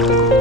了。